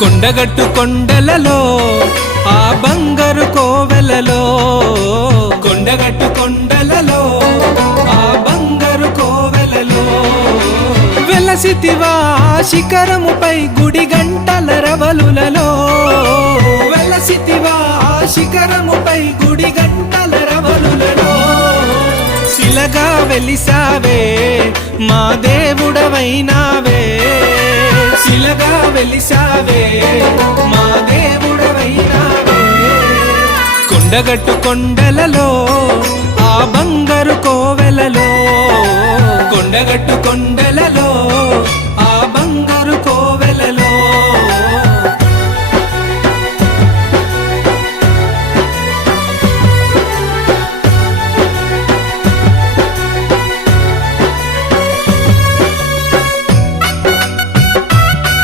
కొండగట్టు కొండలలో ఆ బంగారు కోవెలలో, కొండగట్టు కొండలలో ఆ బంగారు కోవెలలో వెలసితివా శిఖరముపై గుడి గంటల రవలులలో, వెలసితివా శిఖరముపై గుడి గంటల రవలులలో శిలగా వెలిసావే మా దేవుడవైనావే, శిలగా వెలిసావే మా దేవుడవైనావే కొండగట్టు కొండలలో ఆ బంగారు కోవెలలో, కొండగట్టు కొండ